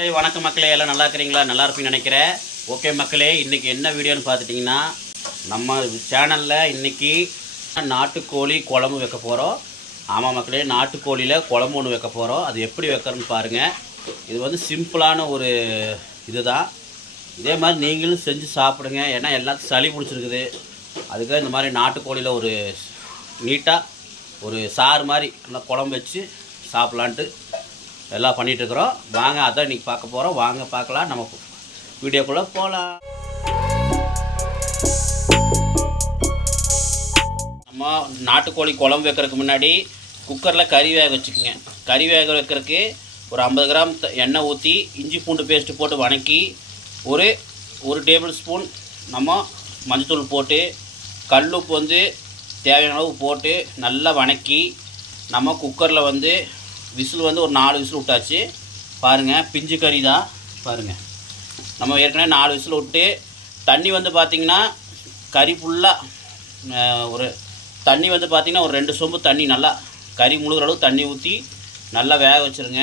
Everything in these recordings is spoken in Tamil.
வணக்கம் மக்களே எல்லாம் நல்லா இருக்கிறீங்களா? நல்லா இருப்பீங்கன்னு நினைக்கிறேன். ஓகே மக்களே இன்றைக்கி என்ன வீடியோன்னு பார்த்துட்டிங்கன்னா நம்ம சேனலில் இன்றைக்கி நாட்டுக்கோழி குழம்பு வைக்க போகிறோம் ஆமாம் மக்களே நாட்டுக்கோழியில் குழம்பு ஒன்று வைக்க போகிறோம் அது எப்படி வைக்கிறோன்னு பாருங்கள் இது வந்து சிம்பிளான ஒரு இதுதான். இதே மாதிரி நீங்களும் செஞ்சு சாப்பிடுங்க. ஏன்னா எல்லாத்துக்கும் சளி பிடிச்சிருக்குது. அதுக்காக இந்த மாதிரி நாட்டுக்கோழியில் ஒரு நீட்டாக ஒரு சாறு மாதிரி நல்லா குழம்பு வச்சு சாப்பிட்லான்ட்டு எல்லாம் பண்ணிகிட்ருக்குறோம் இருக்கிறோம் வாங்க அதான் இன்னைக்கு பார்க்க போகிறோம் வாங்க பார்க்கலாம். நம்ம வீடியோக்குள்ளே போகலாம் நம்ம நாட்டுக்கோழி குழம்பு வைக்கிறதுக்கு முன்னாடி குக்கரில் கறி வேக வச்சுக்கோங்க. கறி வேக வைக்கிறதுக்கு ஒரு ஐம்பது கிராம் எண்ணெய் ஊற்றி இஞ்சி பூண்டு பேஸ்ட்டு போட்டு வணக்கி ஒரு ஒரு டேபிள் ஸ்பூன் நம்ம மஞ்சத்தூள் போட்டு கல் உப்பு வந்து தேவையான அளவு போட்டு நல்லா வணக்கி நம்ம குக்கரில் வந்து விசில் வந்து ஒரு நாலு விசில் விட்டாச்சு. பாருங்கள் பிஞ்சு கறி தான். பாருங்கள் நம்ம ஏற்கனவே நாலு விசில் விட்டு தண்ணி வந்து பார்த்திங்கன்னா கறி ஃபுல்லாக ஒரு தண்ணி வந்து பார்த்திங்கன்னா ஒரு ரெண்டு சொம்பு தண்ணி நல்லா கறி முழுகிற அளவு தண்ணி ஊற்றி நல்லா வேக வச்சுருங்க.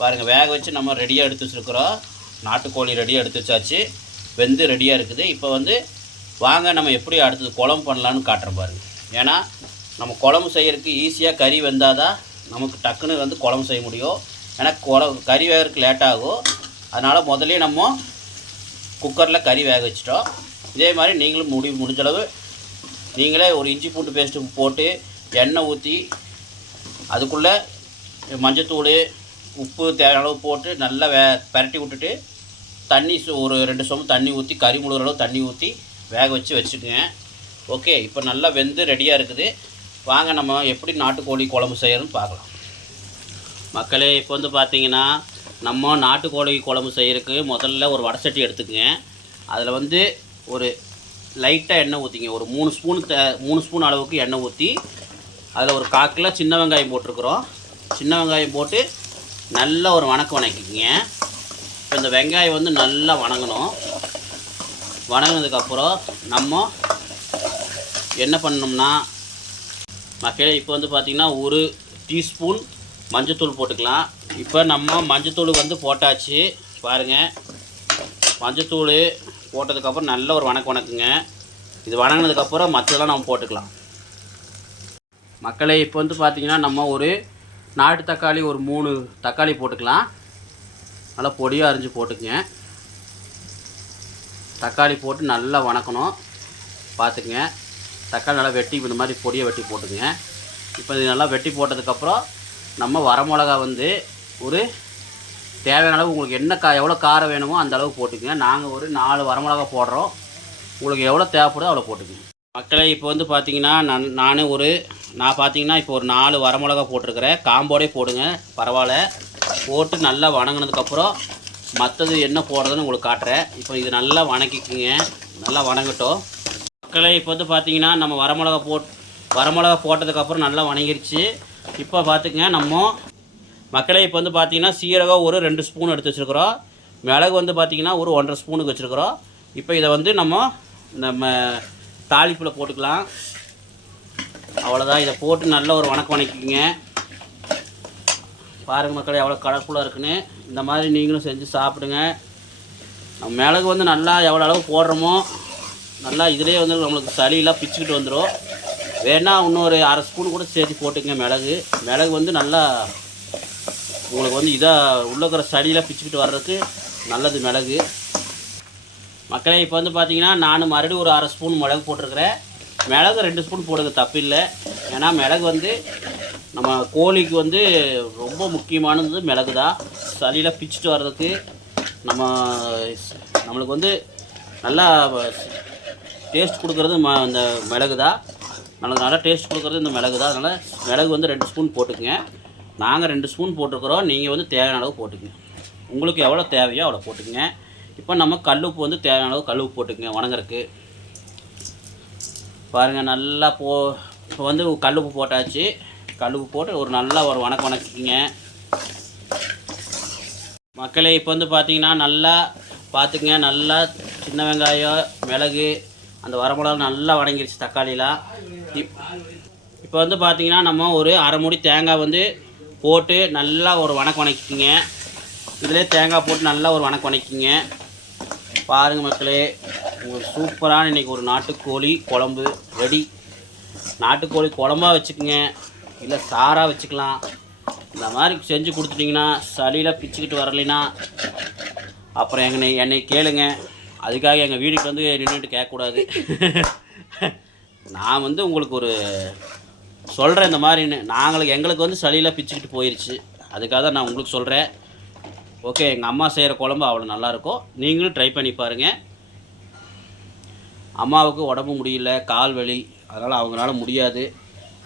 பாருங்கள் வேக வச்சு நம்ம ரெடியாக எடுத்து வச்சுருக்குறோம். நாட்டுக்கோழி ரெடியாக எடுத்து வச்சாச்சு. வெந்து ரெடியாக இருக்குது. இப்போ வந்து வாங்க நம்ம எப்படி அடுத்தது குழம்பு பண்ணலான்னு காட்டுறேன் பாருங்கள் ஏன்னா நம்ம குழம்பு செய்கிறதுக்கு ஈஸியாக கறி வெந்தால் தான் நமக்கு டக்குன்னு வந்து குழம்பு செய்ய முடியும். ஏன்னா குழம்பு கறி வேகிறதுக்கு லேட் ஆகும். அதனால் முதலே நம்ம குக்கரில் கறி வேக வச்சிட்டோம். இதே மாதிரி நீங்களும் முடி முடிஞ்சளவு நீங்களே ஒரு இஞ்சி பூண்டு பேஸ்ட்டு போட்டு எண்ணெய் ஊற்றி அதுக்குள்ளே மஞ்சத்தூள் உப்பு தேவையான அளவு போட்டு நல்லா வே பரட்டி விட்டுட்டு தண்ணி சு- ஒரு ரெண்டு சொம்பு தண்ணி ஊற்றி கறி முழுகிற அளவு தண்ணி ஊற்றி வேக வச்சு வச்சுக்கோங்க. ஓகே இப்போ நல்லா வெந்து ரெடியாக இருக்குது. வாங்க நம்ம எப்படி நாட்டுக்கோழி குழம்பு செய்கிறோம்னு பார்க்கலாம். மக்களே இப்போ வந்து பார்த்தீங்கன்னா நம்ம நாட்டுக்கோழி குழம்பு செய்கிறதுக்கு முதல்ல ஒரு வடசட்டி எடுத்துக்கங்க. அதில் வந்து ஒரு லைட்டாக எண்ணெய் ஊற்றிங்க ஒரு மூணு ஸ்பூன் த மூணு ஸ்பூன் அளவுக்கு எண்ணெய் ஊற்றி அதில் ஒரு காக்கில் சின்ன வெங்காயம் போட்டிருக்குறோம். சின்ன வெங்காயம் போட்டு நல்லா ஒரு வணக்கம் வணக்கிக்கங்க. இப்போ இந்த வெங்காயம் வந்து நல்லா வணங்கணும். வணங்கினதுக்கப்புறம் நம்ம என்ன பண்ணணும்னா மக்களே இப்போ வந்து பார்த்திங்கன்னா ஒரு டீஸ்பூன் மஞ்சத்தூள் போட்டுக்கலாம். இப்போ நம்ம மஞ்சத்தூள் வந்து போட்டாச்சு. பாருங்கள் மஞ்சத்தூள் போட்டதுக்கப்புறம் நல்ல ஒரு வணக்கம் வணக்குங்க. இது வணங்கினதுக்கப்புறம் மற்றதெல்லாம் நம்ம போட்டுக்கலாம். மக்களே இப்போ வந்து பார்த்திங்கன்னா நம்ம ஒரு நாட்டு தக்காளி ஒரு மூணு தக்காளி போட்டுக்கலாம். நல்லா பொடியாக அரிஞ்சு போட்டுக்குங்க. தக்காளி போட்டு நல்லா வணக்கணும். பார்த்துக்குங்க தக்காளி நல்லா வெட்டி இந்த மாதிரி பொடியை வெட்டி போட்டுங்க இப்போ இது நல்லா வெட்டி போட்டதுக்கப்புறம் நம்ம வரமிளகா வந்து ஒரு தேவையான அளவு உங்களுக்கு என்ன கா எவ்வளோ காரம் வேணுமோ அந்த அளவு போட்டுக்கங்க. நாங்கள் ஒரு நாலு வரமிளகா போடுறோம். உங்களுக்கு எவ்வளோ தேவைப்படுதோ அவ்வளோ போட்டுக்கங்க. மக்களே இப்போ வந்து பார்த்தீங்கன்னா நான் நானே ஒரு நான் பார்த்தீங்கன்னா இப்போ ஒரு நாலு வரமிளகா போட்டிருக்கிறேன். காம்போடே போடுங்க பரவாயில்ல. போட்டு நல்லா வணங்கினதுக்கப்புறம் மற்றது என்ன போடுறதுன்னு உங்களுக்கு காட்டுறேன். இப்போ இது நல்லா வணக்கிக்குங்க. நல்லா வணங்கட்டும். மக்களே இப்போ வந்து பார்த்தீங்கன்னா நம்ம வரமிளகா போட் வரமிளகா போட்டதுக்கப்புறம் நல்லா வணங்கிருச்சு. இப்போ பார்த்துக்குங்க நம்ம மக்களே இப்போ வந்து பார்த்தீங்கன்னா சீரகம் ஒரு ரெண்டு ஸ்பூன் எடுத்து வச்சுருக்குறோம். மிளகு வந்து பார்த்திங்கன்னா ஒரு ஒன்றரை ஸ்பூனுக்கு வச்சுருக்குறோம். இப்போ இதை வந்து நம்ம நம்ம தாளிப்பில் போட்டுக்கலாம். அவ்வளோதான் இதை போட்டு நல்ல ஒரு வணக்கம் வணக்கிக்குங்க. பாருங்கள் மக்களே எவ்வளோ கலர்ஃபுல்லாக இருக்குன்னு. இந்த மாதிரி நீங்களும் செஞ்சு சாப்பிடுங்க. மிளகு வந்து நல்லா எவ்வளோ அளவு போடுறோமோ நல்லா இதிலே வந்து நம்மளுக்கு சளியெல்லாம் பிச்சுக்கிட்டு வந்துடும் வேணால் இன்னொரு அரை ஸ்பூன் கூட சேர்த்து போட்டுங்க மிளகு. மிளகு வந்து நல்லா உங்களுக்கு வந்து இதாக உள்ளே இருக்கிற சளியெல்லாம் பிச்சுக்கிட்டு வர்றதுக்கு நல்லது மிளகு. மக்களே இப்போ வந்து பார்த்தீங்கன்னா நான் மறுபடியும் ஒரு அரை ஸ்பூன் மிளகு போட்டிருக்கிறேன். மிளகு ரெண்டு ஸ்பூன் போடுங்க தப்பில்லை. ஏன்னா மிளகு வந்து நம்ம கோழிக்கு வந்து ரொம்ப முக்கியமானது மிளகு தான். சளியில் பிச்சுட்டு வர்றதுக்கு நம்ம நம்மளுக்கு வந்து நல்லா டேஸ்ட் கொடுக்குறது ம இந்த மிளகு தான் நம்மளுக்கு நல்லா டேஸ்ட் கொடுக்குறது இந்த மிளகு தான் அதனால் மிளகு வந்து ரெண்டு ஸ்பூன் போட்டுக்கங்க. நாங்கள் ரெண்டு ஸ்பூன் போட்டிருக்கிறோம் நீங்கள் வந்து தேவையான அளவு போட்டுக்கங்க. உங்களுக்கு எவ்வளோ தேவையோ அவ்வளோ போட்டுக்கங்க. இப்போ நம்ம கல்லுப்பு வந்து தேவையான அளவு கல்லுப்பு போட்டுக்கங்க வணங்குறதுக்கு. பாருங்கள் நல்லா போ இப்போ வந்து கல்லுப்பு போட்டாச்சு. கல்லுப்பு போட்டு ஒரு நல்லா ஒரு வணக்கம் வணக்கிக்கிங்க. மக்களே இப்போ வந்து பார்த்தீங்கன்னா நல்லா பார்த்துக்குங்க நல்லா சின்ன வெங்காயம் மிளகு அந்த வரமிளகா நல்லா வணங்கிருச்சு தக்காளிலாம் இப் இப்போ வந்து பார்த்தீங்கன்னா நம்ம ஒரு அரை மூடி தேங்காய் வந்து போட்டு நல்லா ஒரு வணக்கம் வணக்கிங்க இதிலே தேங்காய் போட்டு நல்லா ஒரு வணக்கம் வணக்கிங்க பாருங்கள் மக்களே ஒரு சூப்பரான இன்றைக்கி ஒரு நாட்டுக்கோழி குழம்பு ரெடி. நாட்டுக்கோழி குழம்பாக வச்சுக்கோங்க. இல்லை சாராக வச்சுக்கலாம். இந்த மாதிரி செஞ்சு கொடுத்துட்டிங்கன்னா சளியில் பிச்சுக்கிட்டு வரலைன்னா அப்புறம் எங்க என்னை கேளுங்கள் அதுக்காக எங்கள் வீட்டுக்கு வந்து நின்றுட்டு கேட்கக்கூடாது. நான் வந்து உங்களுக்கு ஒரு சொல்கிறேன் இந்த மாதிரின்னு. நாங்களுக்கு எங்களுக்கு வந்து சளியில் பிச்சுக்கிட்டு போயிடுச்சு அதுக்காக தான் நான் உங்களுக்கு சொல்கிறேன் ஓகே எங்கள் அம்மா செய்கிற குழம்பு அவ்வளோ நல்லாயிருக்கும் நீங்களும் ட்ரை பண்ணி பாருங்கள் அம்மாவுக்கு உடம்பு முடியல கால் வலி. அதனால் அவங்களால முடியாது.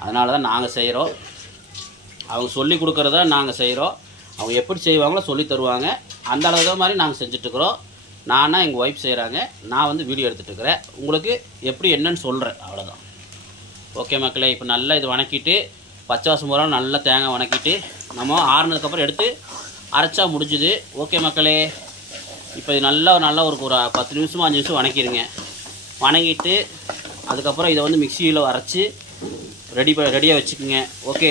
அதனால தான் நாங்கள் செய்கிறோம் அவங்க சொல்லி கொடுக்குறத நாங்கள் செய்கிறோம் அவங்க எப்படி செய்வாங்களோ சொல்லி தருவாங்க. அந்த அளவுக்கு மாதிரி நாங்கள் செஞ்சுட்ருக்குறோம் நான் எங்கள் ஒய்ஃப் செய்கிறாங்க நான் வந்து வீடியோ எடுத்துகிட்ருக்கிறேன் உங்களுக்கு எப்படி என்னன்னு சொல்கிறேன் அவ்வளோதான் ஓகே மக்களே இப்போ நல்லா இது வணக்கிட்டு பச்சை வாசம் போகிற நல்லா தேங்காய் வணக்கிட்டு நம்ம ஆறுனதுக்கப்புறம் எடுத்து அரைச்சா முடிஞ்சுது. ஓகே மக்களே இப்போ இது நல்லா நல்லா ஒரு ஒரு பத்து நிமிஷமோ அஞ்சு நிமிஷம் வணக்கிடுங்க வணங்கிட்டு அதுக்கப்புறம் இதை வந்து மிக்சியில் அரைச்சி ரெடி ப ரெடியாக வச்சுக்கோங்க. ஓகே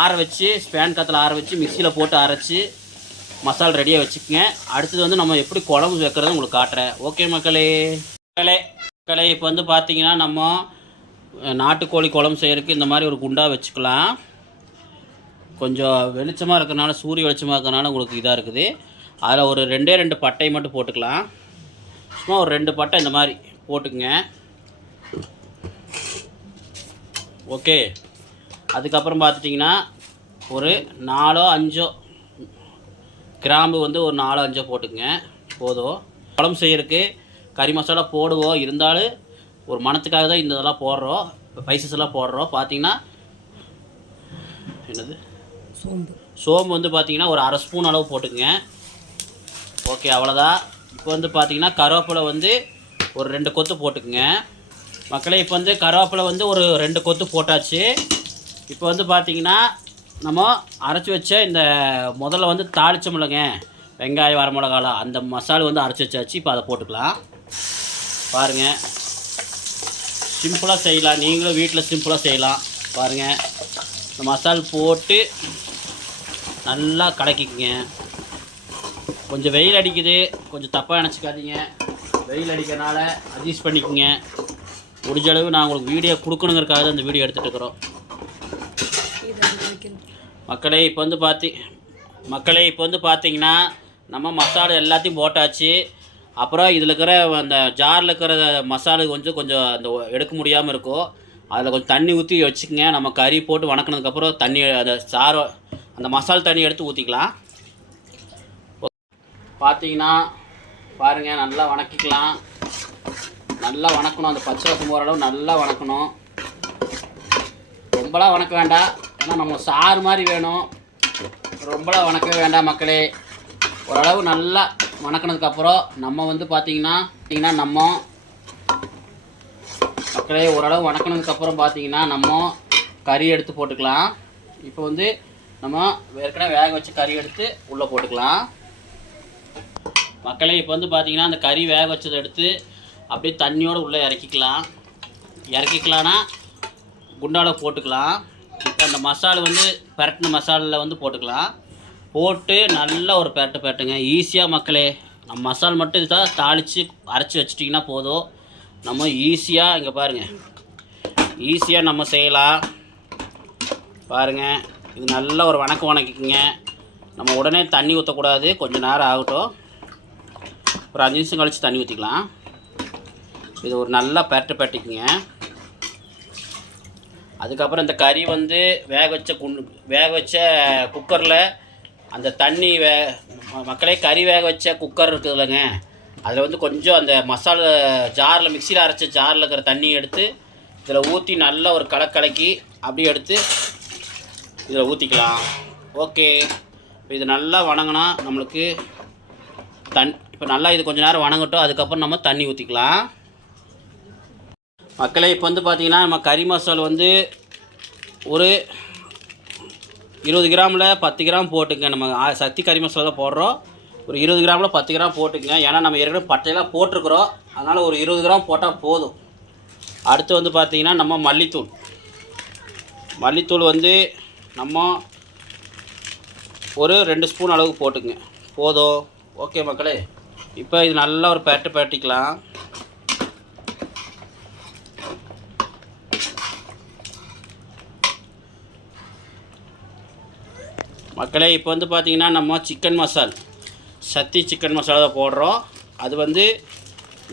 ஆற வச்சு ஸ்பேன் காற்றுல ஆற வச்சு மிக்சியில் போட்டு அரைச்சி மசாலா ரெடியாக வச்சுக்கோங்க. அடுத்தது வந்து நம்ம எப்படி குழம்பு வைக்கிறது உங்களுக்கு காட்டுறேன். ஓகே மக்களே. மக்களே மக்களே இப்போ வந்து பார்த்தீங்கன்னா நம்ம நாட்டுக்கோழி குழம்பு செய்கிறதுக்கு இந்த மாதிரி ஒரு குண்டாக வச்சுக்கலாம். கொஞ்சம் வெளிச்சமாக இருக்கிறனால சூரிய வெளிச்சமாக இருக்கிறனால உங்களுக்கு இதாக இருக்குது. அதில் ஒரு ரெண்டே ரெண்டு பட்டையை மட்டும் போட்டுக்கலாம். சும்மா ஒரு ரெண்டு பட்டை இந்த மாதிரி போட்டுக்குங்க. ஓகே அதுக்கப்புறம் பார்த்துட்டிங்கன்னா ஒரு நாலோ அஞ்சோ கிராம்பு வந்து ஒரு நாலோ அஞ்சோ போட்டுக்குங்க. போதும். குழம்பு செய்யறதுக்கு கறி மசாலா போடுவோம். இருந்தாலும் ஒரு மணத்துக்காக தான் இந்த இதெல்லாம் போடுறோம். ஸ்பைசஸ் எல்லாம் போடுறோம். பார்த்தீங்கன்னா என்னது? சோம்பு. சோம்பு வந்து பார்த்தீங்கன்னா ஒரு அரை ஸ்பூன் அளவு போட்டுக்குங்க. ஓகே அவ்வளோதான் இப்போ வந்து பார்த்தீங்கன்னா கருவேப்பிலை வந்து ஒரு ரெண்டு கொத்து போட்டுக்குங்க. மக்களே இப்போ வந்து கருவேப்பிலை வந்து ஒரு ரெண்டு கொத்து போட்டாச்சு. இப்போ வந்து பார்த்தீங்கன்னா நம்ம அரைச்சி வச்ச இந்த முதல்ல வந்து தாளிச்சோம்லங்க வெங்காயம் வரமிளகாலாம் அந்த மசாலா வந்து அரைச்சி வச்சாச்சு. இப்போ அதை போட்டுக்கலாம். பாருங்கள் சிம்பிளாக செய்யலாம். நீங்களும் வீட்டில் சிம்பிளாக செய்யலாம். பாருங்கள் இந்த மசால் போட்டு நல்லா கலக்கிக்குங்க. கொஞ்சம் வெயில் அடிக்குது. கொஞ்சம் தப்பாக நினச்சிக்காதீங்க. வெயில் அடிக்கிறனால அட்ஜஸ்ட் பண்ணிக்கோங்க. முடிஞ்ச அளவு நான் உங்களுக்கு வீடியோ கொடுக்கணுங்கிறக்காக தான் இந்த வீடியோ எடுத்துகிட்டு இருக்கிறோம். மக்களே இப்போ வந்து பார்த்தி மக்களே இப்போ வந்து பார்த்தீங்கன்னா நம்ம மசாலா எல்லாத்தையும் போட்டாச்சு. அப்புறம் இதில் இருக்கிற அந்த ஜாரில் இருக்கிற மசாலா கொஞ்சம் கொஞ்சம் அந்த எடுக்க முடியாமல் இருக்கும் அதில் கொஞ்சம் தண்ணி ஊற்றி வச்சுக்கோங்க. நம்ம கறி போட்டு வணக்கினதுக்கப்புறம் தண்ணி அந்த சாரோ அந்த மசாலா தண்ணி எடுத்து ஊற்றிக்கலாம் பார்த்தீங்கன்னா பாருங்கள் நல்லா வணக்கிக்கலாம். நல்லா வணக்கணும். அந்த பச்சை வாசம் போகிற அளவு நல்லா வணக்கணும். ரொம்பலாம் வணக்க வேண்டாம். ஆனால் நம்ம சாறு மாதிரி வேணும். ரொம்பலாம் வணக்கவே வேண்டாம் மக்களே. ஓரளவு நல்லா வணக்கினதுக்கப்புறம் நம்ம வந்து பார்த்தீங்கன்னா பார்த்தீங்கன்னா நம்ம மக்களே ஓரளவு வணக்கினதுக்கப்புறம் பார்த்தீங்கன்னா நம்ம கறி எடுத்து போட்டுக்கலாம். இப்போ வந்து நம்ம ஏற்கனவே வேக வச்ச கறி எடுத்து உள்ளே போட்டுக்கலாம். மக்களே இப்போ வந்து பார்த்திங்கன்னா அந்த கறி வேக வச்சதை எடுத்து அப்படியே தண்ணியோடு உள்ளே இறக்கிக்கலாம். இறக்கிக்கலான்னா குண்டாவில் போட்டுக்கலாம். அந்த மசாலா வந்து பரட்டின மசாலில் வந்து போட்டுக்கலாம். போட்டு நல்லா ஒரு பரட்டு பரட்டுங்க. ஈஸியாக மக்களே நம்ம மசால் மட்டும் இதுதான் தாளித்து அரைச்சி வச்சிட்டிங்கன்னா போதும். நம்ம ஈஸியாக இங்கே பாருங்கள் ஈஸியாக நம்ம செய்யலாம். பாருங்கள் இது நல்லா ஒரு வணக்கம் வணக்கிக்குங்க. நம்ம உடனே தண்ணி ஊற்றக்கூடாது கொஞ்சம் நேரம் ஆகட்டும். ஒரு அஞ்சு நிமிஷம் கழித்து தண்ணி ஊற்றிக்கலாம் இது ஒரு நல்லா பரட்டு பரட்டிக்குங்க. அதுக்கப்புறம் இந்த கறி வந்து வேக வச்ச குண்டு வேக வச்ச குக்கரில் அந்த தண்ணி வே மக்களே கறி வேக வச்ச குக்கர் இருக்குது இல்லைங்க. அதில் வந்து கொஞ்சம் அந்த மசாலா ஜாரில் மிக்சியில் அரைச்ச ஜாரில் இருக்கிற தண்ணி எடுத்து இதில் ஊற்றி நல்லா ஒரு களை கலக்கி அப்படியே எடுத்து இதில் ஊற்றிக்கலாம் ஓகே. இப்போ இது நல்லா வணங்கினா நம்மளுக்கு தன் இப்போ நல்லா இது கொஞ்ச நேரம் வணங்கட்டும். அதுக்கப்புறம் நம்ம தண்ணி ஊற்றிக்கலாம் மக்களே இப்போ வந்து பார்த்தீங்கன்னா நம்ம கறி மசாலா வந்து ஒரு இருபது கிராமில் பத்து கிராம் போட்டுங்க. நம்ம சக்தி கறி மசாலா தான் போடுறோம். ஒரு இருபது கிராமில் பத்து கிராம் போட்டுக்கங்க. ஏன்னா நம்ம ஏற்கனவே பட்டையெல்லாம் போட்டிருக்கிறோம். அதனால் ஒரு இருபது கிராம் போட்டால் போதும். அடுத்து வந்து பார்த்திங்கன்னா நம்ம மல்லித்தூள். மல்லித்தூள் வந்து நம்ம ஒரு ரெண்டு ஸ்பூன் அளவுக்கு போட்டுக்குங்க. போதும். ஓகே மக்களே. இப்போ இது நல்லா ஒரு பேட்டு பேட்டிக்கலாம் மக்களே இப்போ வந்து பார்த்திங்கன்னா நம்ம சிக்கன் மசால் சத்தி சிக்கன் மசாலா தான் போடுறோம். அது வந்து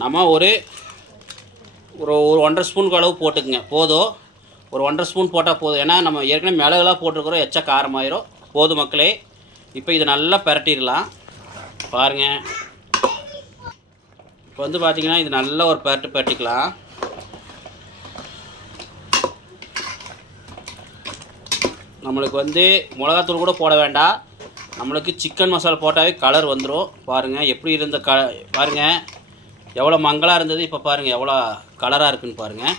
நம்ம ஒரு ஒரு ஒரு ஒன்றரை ஸ்பூனுக்கு அளவு போட்டுக்குங்க. போதும். ஒரு ஒன்றரை ஸ்பூன் போட்டால் போதும். ஏன்னா நம்ம ஏற்கனவே மிளகுலாம் போட்டிருக்கிறோம். எச்சா காரமாயிரும். போதும் மக்களே. இப்போ இதை நல்லா பரட்டிடலாம். பாருங்கள் இப்போ வந்து பார்த்திங்கன்னா இது நல்லா ஒரு பரட்டு பரட்டிக்கலாம். நம்மளுக்கு வந்து மிளகாத்தூள் கூட போட வேண்டாம். நம்மளுக்கு சிக்கன் மசாலா போட்டாவே கலர் வந்துடும் பாருங்கள் எப்படி இருந்த க பாருங்கள் எவ்வளோ மங்கலாக இருந்தது இப்போ பாருங்கள் எவ்வளோ கலராக இருக்குன்னு பாருங்கள்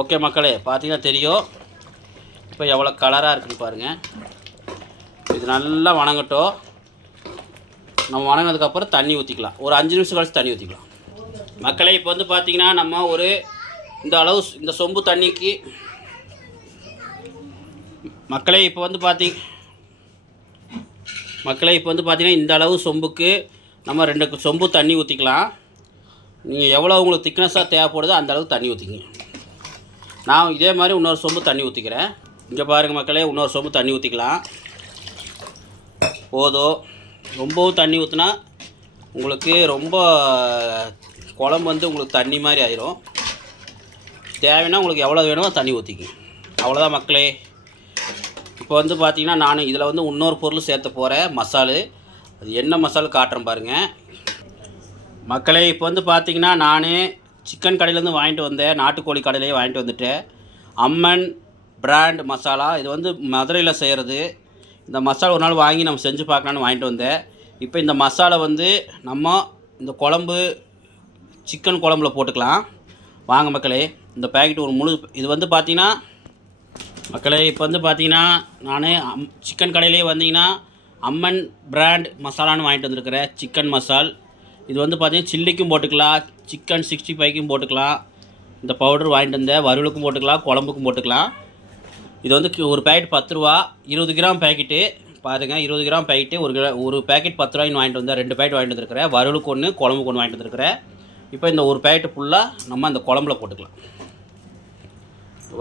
ஓகே மக்களே பார்த்தீங்கன்னா தெரியும். இப்போ எவ்வளோ கலராக இருக்குன்னு பாருங்கள் இது நல்லா வணங்கட்டும். நம்ம வணங்கினதுக்கப்புறம் தண்ணி ஊற்றிக்கலாம் ஒரு அஞ்சு நிமிஷம் கழிச்சு தண்ணி ஊற்றிக்கலாம் மக்களே இப்போ வந்து பார்த்தீங்கன்னா நம்ம ஒரு இந்த அளவு இந்த சொம்பு தண்ணிக்கு மக்களே இப்போ வந்து பார்த்தி மக்களே இப்போ வந்து பார்த்திங்கன்னா இந்த அளவு சொம்புக்கு நம்ம ரெண்டு சொம்பு தண்ணி ஊற்றிக்கலாம் நீங்கள் எவ்வளோ உங்களுக்கு திக்னஸாக தேவைப்படுதோ அந்த அளவுக்கு தண்ணி ஊற்றிக்கங்க நான் இதே மாதிரி இன்னொரு சொம்பு தண்ணி ஊற்றிக்கிறேன் இங்கே பாருங்கள் மக்களே இன்னொரு சொம்பு தண்ணி ஊற்றிக்கலாம் போதும். ரொம்பவும் தண்ணி ஊற்றினா உங்களுக்கு ரொம்ப குழம்பு வந்து உங்களுக்கு தண்ணி மாதிரி ஆயிரும். தேவைன்னா உங்களுக்கு எவ்வளோ வேணுமோ தண்ணி ஊற்றிக்கிங்க அவ்வளோதான் மக்களே. இப்போ வந்து பார்த்தீங்கன்னா நான் இதில் வந்து இன்னொரு பொருள் சேர்த்த போகிறேன் மசாலு. அது என்ன மசாலா காட்டுறேன் பாருங்கள் மக்களே இப்போ வந்து பார்த்தீங்கன்னா நான் சிக்கன் கடையிலேருந்து வாங்கிட்டு வந்தேன். நாட்டுக்கோழி கடையிலேயே வாங்கிட்டு வந்துட்டேன். அம்மன் பிராண்ட் மசாலா. இது வந்து மதுரையில் செய்கிறது இந்த மசாலா ஒரு நாள் வாங்கி நம்ம செஞ்சு பார்க்கலான்னு வாங்கிட்டு வந்தேன். இப்போ இந்த மசாலா வந்து நம்ம இந்த குழம்பு சிக்கன் குழம்புல போட்டுக்கலாம். வாங்க மக்களே இந்த பேக்கெட் ஒரு முழு இது வந்து பார்த்தீங்கன்னா மக்களே இப்போ வந்து பார்த்தீங்கன்னா நான் அம் சிக்கன் கடையிலே வந்தீங்கன்னா அம்மன் பிராண்ட் மசாலான்னு வாங்கிட்டு வந்திருக்கிறேன். சிக்கன் மசால் இது வந்து பார்த்தீங்கன்னா சில்லிக்கும் போட்டுக்கலாம் சிக்கன் சிக்ஸ்டி ஃபைவ்க்கும் போட்டுக்கலாம். இந்த பவுடர் வாங்கிட்டு வந்தேன். வறுவலுக்கும் போட்டுக்கலாம் குழம்புக்கும் போட்டுக்கலாம். இது வந்து ஒரு பேக்கெட் பத்து ரூபா இருபது கிராம் பேக்கெட்டு பாருங்கள் இருபது கிராம் பேக்கெட்டு ஒரு கிலோ ஒரு பேக்கெட் பத்து ரூபாய்னு வாங்கிட்டு வந்தேன். ரெண்டு பேக்கெட் வாங்கிட்டு வந்துருக்கிறேன். வறுவலுக்கு ஒன்று குழம்புக்கு ஒன்று வாங்கிட்டு வந்துருக்கிறேன். இப்போ இந்த ஒரு பேக்கெட்டு ஃபுல்லாக நம்ம அந்த குழம்புல போட்டுக்கலாம்.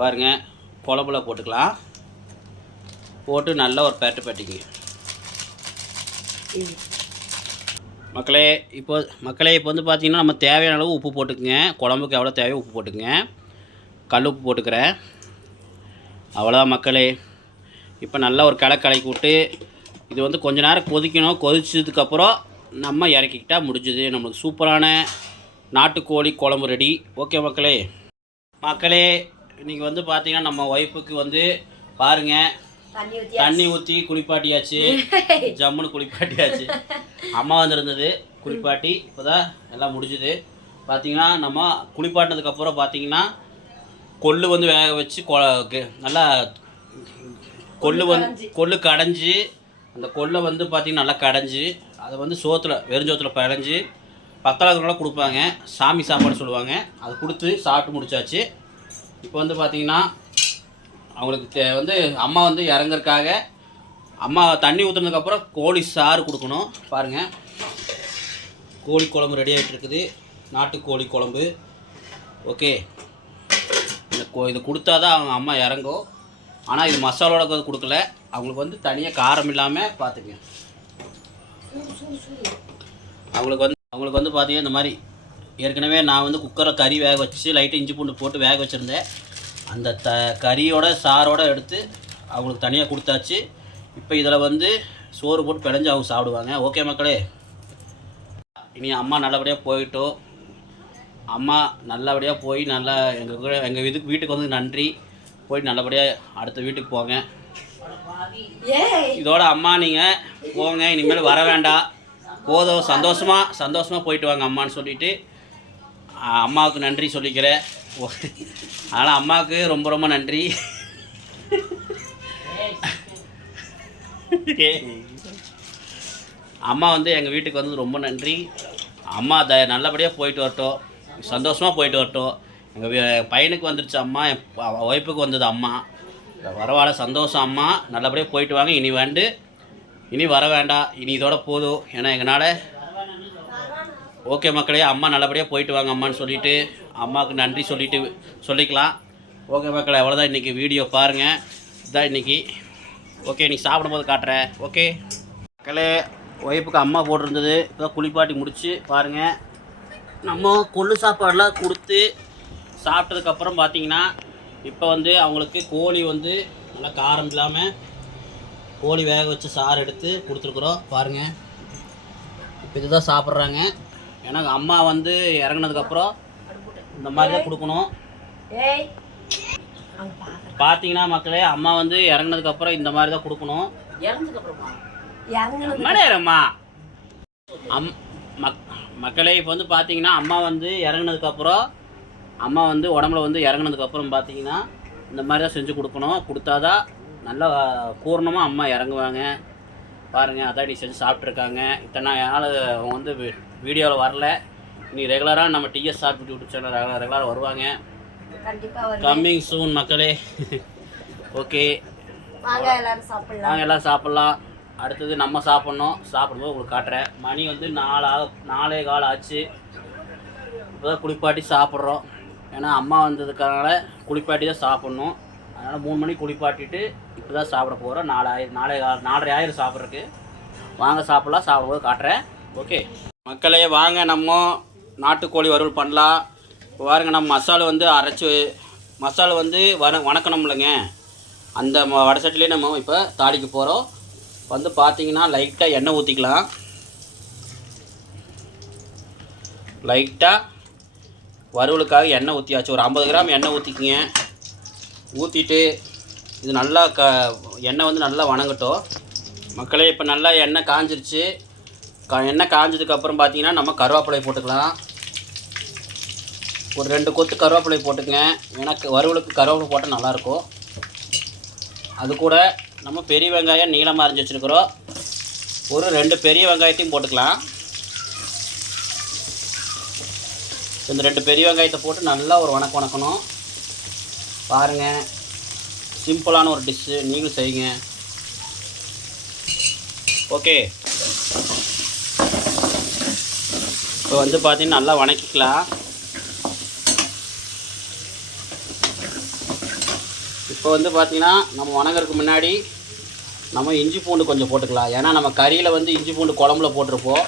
பாருங்கள் குழம்புல போட்டுக்கலாம். போட்டு நல்லா ஒரு பேட்டு பேட்டிங்க. மக்களே இப்போ மக்களே இப்போ வந்து பார்த்தீங்கன்னா நம்ம தேவையான அளவு உப்பு போட்டுக்குங்க. குழம்புக்கு எவ்வளோ தேவையோ உப்பு போட்டுக்குங்க. கல் உப்பு போட்டுக்கிறேன். அவ்வளோதான் மக்களே. இப்போ நல்லா ஒரு களை கலக்கி விட்டு இது வந்து கொஞ்ச நேரம் கொதிக்கணும். கொதிச்சதுக்கப்புறம் நம்ம இறக்கிக்கிட்டால் முடிஞ்சுது. நம்மளுக்கு சூப்பரான நாட்டுக்கோழி குழம்பு ரெடி ஓகே மக்களே. மக்களே இன்றைக்கி வந்து பார்த்தீங்கன்னா நம்ம ஒய்ஃபுக்கு வந்து பாருங்கள் தண்ணி ஊற்றி குளிப்பாட்டியாச்சு. ஜம்முன்னு குளிப்பாட்டியாச்சு. அம்மா வந்திருந்தது. குளிப்பாட்டி இப்போதான் எல்லாம் முடிஞ்சுது. பார்த்தீங்கன்னா நம்ம குளிப்பாட்டினதுக்கப்புறம் பார்த்தீங்கன்னா கொள்ளு வந்து வேக வச்சு கொ நல்லா கொள்ளு வந்து கொள்ளு கடைஞ்சி அந்த கொல்லை வந்து பார்த்தீங்கன்னா நல்லா கடைஞ்சி அதை வந்து சோத்தில் வெறுஞ்சோத்தில் பிழைஞ்சி பத்தாளர்களாம் கொடுப்பாங்க. சாமி சாப்பாடு சொல்லுவாங்க. அது கொடுத்து சாப்பிட்டு முடிச்சாச்சு. இப்போ வந்து பார்த்தீங்கன்னா அவங்களுக்கு தே- வந்து அம்மா வந்து இறங்குறதுக்காக அம்மா தண்ணி ஊற்றுனதுக்கப்புறம் கோழி சாறு கொடுக்கணும். பாருங்கள் கோழி குழம்பு ரெடி ஆகிட்டு இருக்குது. நாட்டுக்கோழி குழம்பு. ஓகே இந்த கோ இது கொடுத்தா தான் அவங்க அம்மா இறங்கும். ஆனால் இது மசாலோட கொடுக்கல. அவங்களுக்கு வந்து தனியாக காரம் இல்லாமல் பார்த்துங்க அவங்களுக்கு வந்து அவங்களுக்கு வந்து பார்த்தீங்கன்னா இந்த மாதிரி ஏற்கனவே நான் வந்து குக்கரில் கறி வேக வச்சு லைட்டாக இஞ்சி பூண்டு போட்டு வேக வச்சுருந்தேன். அந்த த கறியோட சாரோட எடுத்து அவங்களுக்கு தனியாக கொடுத்தாச்சு. இப்போ இதில் வந்து சோறு போட்டு பிணைஞ்சு அவங்க சாப்பிடுவாங்க. ஓகே மக்களே? இனி அம்மா நல்லபடியாக போயிட்டோம். அம்மா நல்லபடியாக போய் நல்லா எங்கள் கூட எங்கள் இதுக்கு வீட்டுக்கு வந்து நன்றி. போய் நல்லபடியாக அடுத்த வீட்டுக்கு போங்க. இதோட அம்மா நீங்கள் போங்க. இனிமேல் வர வேண்டாம். போதும். சந்தோஷமாக சந்தோஷமாக போயிட்டு வாங்க அம்மான்னு சொல்லிட்டு. ஆ, அம்மாவுக்கு நன்றி சொல்லிக்கிறேன். அதனால் அம்மாவுக்கு ரொம்ப ரொம்ப நன்றி. அம்மா வந்து எங்கள் வீட்டுக்கு வந்து ரொம்ப நன்றி. அம்மா த நல்லபடியாக போயிட்டு வரட்டும். சந்தோஷமாக போயிட்டு வரட்டும். எங்கள் பையனுக்கு வந்துருச்சு அம்மா. என் ஒய்ஃபுக்கு வந்தது அம்மா. வரவாட சந்தோஷம் அம்மா. நல்லபடியாக போயிட்டு வாங்க. இனி வந்து இனி வர வேண்டாம். இனி இதோட போதும். ஏன்னா எங்களால் ஓகே மக்களே அம்மா நல்லபடியாக போயிட்டு வாங்க அம்மான்னு சொல்லிவிட்டு அம்மாவுக்கு நன்றி சொல்லிட்டு சொல்லிக்கலாம். ஓகே மக்களே அவ்வளோதான் இன்றைக்கி வீடியோ பாருங்கள் இதான் இன்றைக்கி ஓகே இன்றைக்கி சாப்பிடும்போது காட்டுறேன். ஓகே. மக்களே ஒய்ஃபுக்கு அம்மா போட்டிருந்தது. இப்போ குளிப்பாட்டி முடிச்சு பாருங்கள் நம்ம கொள்ளு சாப்பாடெலாம் கொடுத்து சாப்பிட்டதுக்கப்புறம் பார்த்தீங்கன்னா இப்போ வந்து அவங்களுக்கு கோழி வந்து நல்லா காரம் இல்லாமல் கோழி வேக வச்சு சாறு எடுத்து கொடுத்துருக்குறோம். பாருங்கள் இப்போ இதுதான் சாப்பிட்றாங்க. ஏன்னா அம்மா வந்து இறங்குனதுக்கப்புறம் இந்த மாதிரி தான் கொடுக்கணும். பார்த்தீங்கன்னா மக்களே அம்மா வந்து இறங்குனதுக்கப்புறம் இந்த மாதிரி தான் கொடுக்கணும். இறந்ததுக்கு அப்புறமா இறங்குனது மணிரம்மா அம் மக் மக்களே இப்போ வந்து பார்த்தீங்கன்னா அம்மா வந்து இறங்குனதுக்கப்புறம் அம்மா வந்து உடம்புல வந்து இறங்குனதுக்கப்புறம் பார்த்தீங்கன்னா இந்த மாதிரி தான் செஞ்சு கொடுக்கணும். கொடுத்தாதான் நல்லா பூர்ணமாக அம்மா இறங்குவாங்க. பாருங்கள் அதான் நீ செஞ்சு சாப்பிட்ருக்காங்க இத்தனை நாள் அவங்க வந்து வீடியோவில் வரல. நீ ரெகுலராக நம்ம டிஎஸ் சாப்பிட்டு யூடியூப் சேனல் ரெகுலராக வருவாங்க. கம்மிங் சூன் மக்களே. ஓகே வாங்க எல்லாரும் சாப்பிடலாம். நாங்கள் எல்லாம் சாப்பிட்லாம். அடுத்தது நம்ம சாப்பிட்ணும். சாப்பிடும்போது உங்களுக்கு காட்டுறேன். மணி வந்து நாலு ஆக நாலே கால் ஆச்சு. இப்போ தான் குளிப்பாட்டி சாப்பிட்றோம். ஏன்னா அம்மா வந்ததுக்காக குளிப்பாட்டி தான் சாப்பிட்ணும். அதனால் மூணு மணிக்கு குளிப்பாட்டிட்டு இப்போ தான் சாப்பிட போகிறோம் நாலாயிரம் நாலே கால் நாலரை ஆயிரம் சாப்பிட்றதுக்கு. வாங்க சாப்பிட்லாம். சாப்பிடும்போது காட்டுறேன். ஓகே மக்களே வாங்க நம்ம நாட்டுக்கோழி வறுவல் பண்ணலாம். வாருங்க பாருங்க நம்ம மசாலா வந்து அரைச்சி மசாலா வந்து வன வணக்கணும்லங்க. அந்த வடை சட்டிலே நம்ம இப்போ தாளிக்க போகிறோம் வந்து பார்த்திங்கன்னா லைட்டாக எண்ணெய் ஊற்றிக்கலாம் லைட்டாக வறுவலுக்காக எண்ணெய் ஊற்றியாச்சு ஒரு ஐம்பது கிராம் எண்ணெய் ஊற்றிக்கிங்க ஊற்றிட்டு இது நல்லா க எண்ணெய் வந்து நல்லா வணங்கட்டும். மக்களே இப்போ நல்லா எண்ணெய் காஞ்சிருச்சு. கா எண்ணெய் காஞ்சதுக்கப்புறம் பார்த்தீங்கன்னா நம்ம கருவேப்பிலை போட்டுக்கலாம். ஒரு ரெண்டு கொத்து கருவேப்பிலை போட்டுக்கங்க. எனக்கு வறுவலுக்கு கருவேப்பிலை போட்டால் நல்லாயிருக்கும் அது கூட நம்ம பெரிய வெங்காயம் நீளமாக அரைஞ்சி வச்சுருக்குறோம். ஒரு ரெண்டு பெரிய வெங்காயத்தையும் போட்டுக்கலாம். இந்த ரெண்டு பெரிய வெங்காயத்தை போட்டு நல்லா ஒரு வணக்கம் வணக்கணும். பாருங்கள் சிம்பிளான ஒரு டிஷ்ஷு. நீங்களும் செய்யுங்க. ஓகே. இப்போ வந்து பார்த்தீங்கன்னா நல்லா வணக்கிக்கலாம். இப்போ வந்து பார்த்தீங்கன்னா நம்ம வணங்குறதுக்கு முன்னாடி நம்ம இஞ்சி பூண்டு கொஞ்சம் போட்டுக்கலாம். ஏன்னா நம்ம கறியில் வந்து இஞ்சி பூண்டு குழம்புல போட்டிருப்போம்.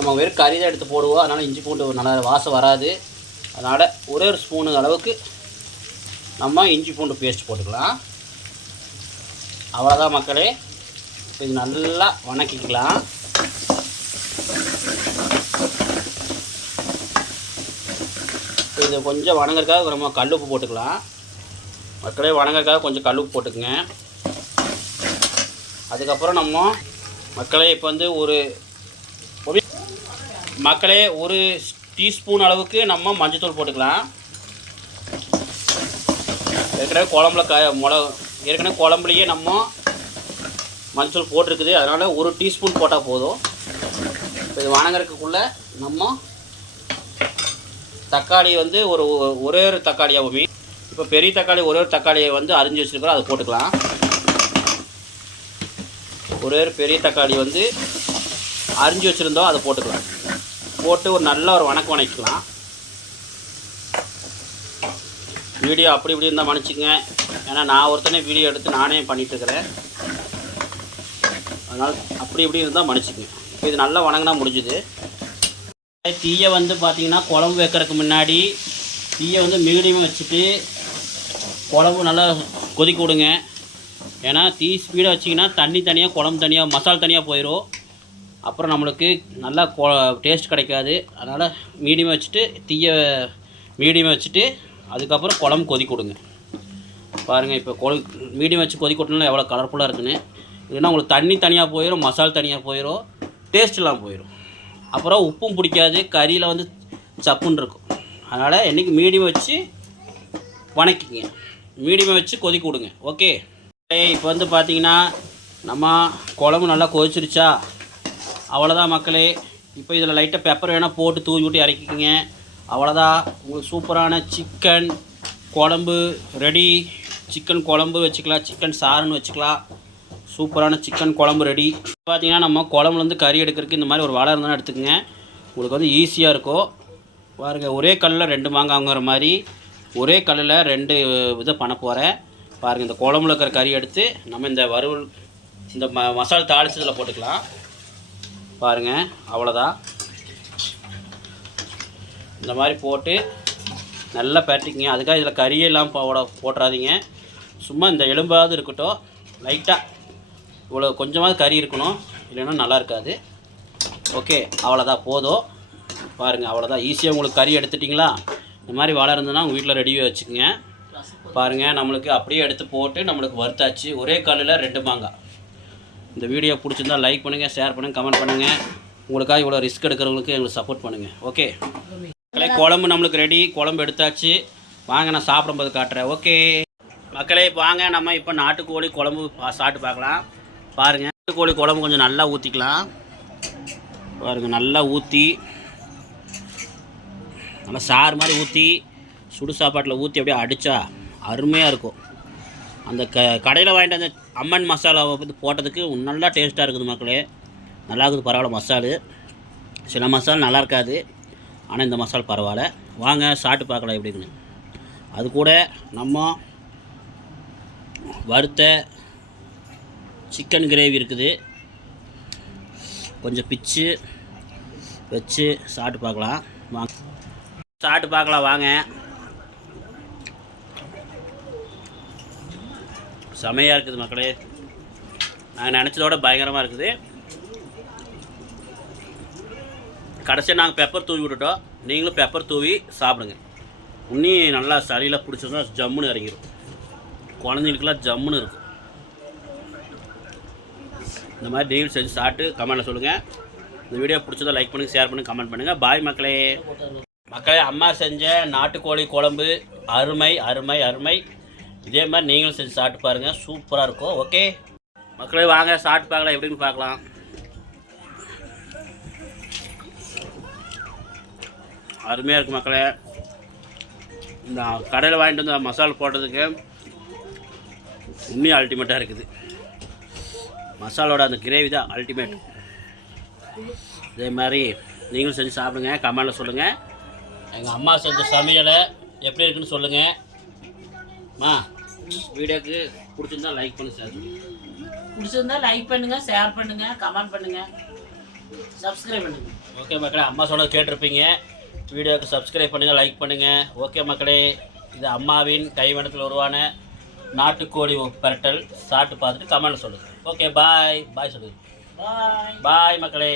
நம்ம வெறும் கறி தான் எடுத்து போடுவோம். அதனால் இஞ்சி பூண்டு நல்லா வாசம் வராது. அதனால் ஒரே ஒரு ஸ்பூனு அளவுக்கு நம்ம இஞ்சி பூண்டு பேஸ்ட் போட்டுக்கலாம். அவ்வளோதான் மக்களே. இது நல்லா வணக்கிக்கலாம். இது கொஞ்சம் வணங்கறதுக்காக நம்ம கல்லுப்பு போட்டுக்கலாம். மக்களே வணங்கறதுக்காக கொஞ்சம் கல்லுப்பு போட்டுக்குங்க. அதுக்கப்புறம் நம்ம மக்களே இப்போ வந்து ஒரு ஒரு- மக்களே ஒரு டீஸ்பூன் அளவுக்கு நம்ம மஞ்சத்தூள் போட்டுக்கலாம். ஏற்கனவே குழம்புல க மிளகு ஏற்கனவே குழம்புலையே நம்ம மஞ்சள் போட்டிருக்குது. அதனால் ஒரு டீஸ்பூன் போட்டால் போதும். இப்போ இது வணங்குறதுக்குள்ளே நம்ம தக்காளி வந்து ஒரு ஒரே ஒரு தக்காளியாக இப்போ பெரிய தக்காளி ஒரே ஒரு தக்காளியை வந்து அரிஞ்சு வச்சுருக்கிறோம் அதை போட்டுக்கலாம். ஒரே ஒரு பெரிய தக்காளி வந்து அரிஞ்சு வச்சுருந்தோம் அதை போட்டுக்கலாம். போட்டு ஒரு நல்ல ஒரு வணக்கம் வணக்கிக்கலாம். வீடியோ அப்படி இப்படி இருந்தால் மன்னிச்சுங்க. ஏன்னா நான் ஒருத்தனே வீடியோ எடுத்து நானே பண்ணிகிட்ருக்கிறேன் அதனால் அப்படி இப்படி இருந்தால் மன்னிச்சுக்குங்க இது நல்லா வணங்கினா முடிஞ்சுது. தீயை வந்து பார்த்தீங்கன்னா குழம்பு வைக்கிறதுக்கு முன்னாடி தீயை வந்து மீடியமாக வச்சுட்டு குழம்பு நல்லா கொதிக்க விடுங்க. ஏன்னா தீ ஸ்பீடாக வச்சிங்கன்னா தண்ணி தனியாக குழம்பு தனியாக மசால் தனியாக போயிடும் அப்புறம் நம்மளுக்கு நல்லா டேஸ்ட் கிடைக்காது. அதனால் மீடியமாக வச்சுட்டு தீயை மீடியமாக வச்சுட்டு அதுக்கப்புறம் குழம்பு கொதிக்க விடுங்க. பாருங்கள் இப்போ கொ மீடியம் வச்சு கொதிக்க விட்டனால எவ்வளோ கலர்ஃபுல்லாக இருக்குன்னு. இல்லைன்னா உங்களுக்கு தண்ணி தனியாக போயிடும் மசால் தனியாக போயிடும் டேஸ்ட்லாம் போயிடும் அப்புறம் உப்பும் பிடிக்காது கறியில் வந்து சப்புன்னு இருக்கும். அதனால் என்றைக்கு மீடியம் வச்சு வணக்கிங்க. மீடியமாக வச்சு கொதிக்க விடுங்க. ஓகே? இப்போ வந்து பார்த்தீங்கன்னா நம்ம குழம்பு நல்லா கொதிச்சிருச்சா? அவ்வளோதான் மக்களே. இப்போ இதில் லைட்டாக பெப்பர் வேணால் போட்டு தூவி விட்டு இறக்கிக்கிங்க. அவ்வளோதான் உங்களுக்கு சூப்பரான சிக்கன் குழம்பு ரெடி சிக்கன் குழம்பு வச்சுக்கலாம். சிக்கன் சாருன்னு வச்சுக்கலாம். சூப்பரான சிக்கன் குழம்பு ரெடி. பார்த்தீங்கன்னா நம்ம குழம்புலேருந்து கறி எடுக்கிறதுக்கு இந்த மாதிரி ஒரு வாழை இருந்தாலும் எடுத்துக்கங்க. உங்களுக்கு வந்து ஈஸியாக இருக்கும் பாருங்க ஒரே கல்லில் ரெண்டு மாங்காய்ங்கிற மாதிரி ஒரே கல்லில் ரெண்டு இதை பண்ண போகிறேன் பாருங்கள் இந்த குழம்புல இருக்கிற கறி எடுத்து நம்ம இந்த வறுவல் இந்த ம மசாலா தாளிச்சதில் போட்டுக்கலாம். பாருங்கள் அவ்வளோதான் இந்த மாதிரி போட்டு நல்லா பரட்டிக்கிங்க. அதுக்காக இதில் கறியெல்லாம் போட போட்டுறாதீங்க. சும்மா இந்த எலும்பாவது இருக்கட்டும். லைட்டாக இவ்வளோ கொஞ்சமாவது கறி இருக்கணும். இல்லைன்னா நல்லா இருக்காது. ஓகே அவ்வளோதான் போதும். பாருங்கள் அவ்வளோதான் ஈஸியாக உங்களுக்கு கறி எடுத்துட்டிங்களா? இந்த மாதிரி வலை இருந்ததுன்னா உங்கள் வீட்டில் ரெடியாக வச்சுக்கோங்க. பாருங்கள் நம்மளுக்கு அப்படியே எடுத்து போட்டு நம்மளுக்கு வறுத்தாச்சு. ஒரே காலில் ரெண்டு மாங்காய். இந்த வீடியோ பிடிச்சிருந்தா லைக் பண்ணுங்கள் ஷேர் பண்ணுங்கள் கமெண்ட் பண்ணுங்கள் உங்களுக்காக இவ்வளோ ரிஸ்க் எடுக்கிறவங்களுக்கு எங்களுக்கு சப்போர்ட் பண்ணுங்கள் ஓகே மக்களே குழம்பு நம்மளுக்கு ரெடி குழம்பு எடுத்தாச்சு. வாங்க நான் சாப்பிடும்போது காட்டுறேன். ஓகே மக்களே வாங்க நம்ம இப்போ நாட்டுக்கோழி குழம்பு பா- சாப்பிட்டு பார்க்கலாம். பாருங்கள் கோழி குழம்பு கொஞ்சம் நல்லா ஊற்றிக்கலாம் பாருங்கள் நல்லா ஊற்றி நல்லா சாறு மாதிரி ஊற்றி சுடு சாப்பாட்டில் ஊற்றி அப்படியே அடித்தா அருமையாக இருக்கும். அந்த க கடையில் வாங்கிட்டு அந்த அம்மன் மசாலாவை வந்து போட்டதுக்கு நல்லா டேஸ்ட்டாக இருக்குது மக்களே. நல்லா இருக்குது பரவாயில்ல மசாலு. சில மசாலா நல்லா இருக்காது. ஆனால் இந்த மசாலா பரவாயில்ல. வாங்க சாப்பிட்டு பார்க்கலாம் எப்படி அது கூட நம்ம வறுத்த சிக்கன் கிரேவி இருக்குது. கொஞ்சம் பிச்சு வச்சு சாப்பிட்டு பார்க்கலாம். வாங்க. சாப்பிட்டு பார்க்கலாம் வாங்க. செமையாக இருக்குது மக்களே. நாங்கள் நினச்சதோட பயங்கரமாக இருக்குது. கடைசியாக நாங்கள் பெப்பர் தூவி விட்டுட்டோம். நீங்களும் பெப்பர் தூவி சாப்பிடுங்க. இன்னும் நல்லா சளியெலாம் பிடிச்சதுன்னா ஜம்முன்னு இறங்கிடும் குழந்தைங்களுக்குலாம் ஜம்முன்னு இருக்கும். இந்த மாதிரி ரீல் செஞ்சு சாப்பிட்டு கமெண்ட்டில் சொல்லுங்கள் இந்த வீடியோ பிடிச்சதை லைக் பண்ணுங்கள் ஷேர் பண்ணுங்கள் கமெண்ட் பண்ணுங்கள் பாய் மக்களே. மக்களே அம்மா செஞ்ச நாட்டுக்கோழி குழம்பு அருமை அருமை அருமை. இதே மாதிரி நீங்களும் செஞ்சு சாப்பிட்டு பாருங்கள் சூப்பராக இருக்கும். ஓகே மக்களே வாங்க சாப்பிட்டு பார்க்கலாம். எப்படின்னு பார்க்கலாம். அருமையாக இருக்குது மக்களே. இந்த கடையில் வாங்கிட்டு வந்து மசாலா போட்டதுக்கு இன்னும் அல்டிமேட்டாக இருக்குது. மசாலோட அந்த கிரேவி தான் அல்டிமேட் இதே மாதிரி நீங்களும் செஞ்சு சாப்பிடுங்க. கமெண்டில் சொல்லுங்கள் எங்கள் அம்மா செஞ்ச சமையலை எப்படி இருக்குன்னு சொல்லுங்கள் அம்மா வீடியோக்கு பிடிச்சிருந்தா லைக் பண்ணி சார். பிடிச்சிருந்தா லைக் பண்ணுங்க ஷேர் பண்ணுங்க கமெண்ட் பண்ணுங்க. சப்ஸ்கிரைப் பண்ணுங்க. ஓகே மக்களே அம்மா சொன்னது கேட்டிருப்பீங்க. வீடியோக்கு சப்ஸ்கிரைப் பண்ணுங்கள் லைக் பண்ணுங்கள் ஓகே மக்களே இது அம்மாவின் கைவனத்தில் உருவான நாட்டுக்கோழி பரட்டல். சாப்பிட்டு பார்த்துட்டு கமெண்ட்டில் சொல்லுங்கள் ஓகே பாய் பாய் பாய் பாய் மக்களே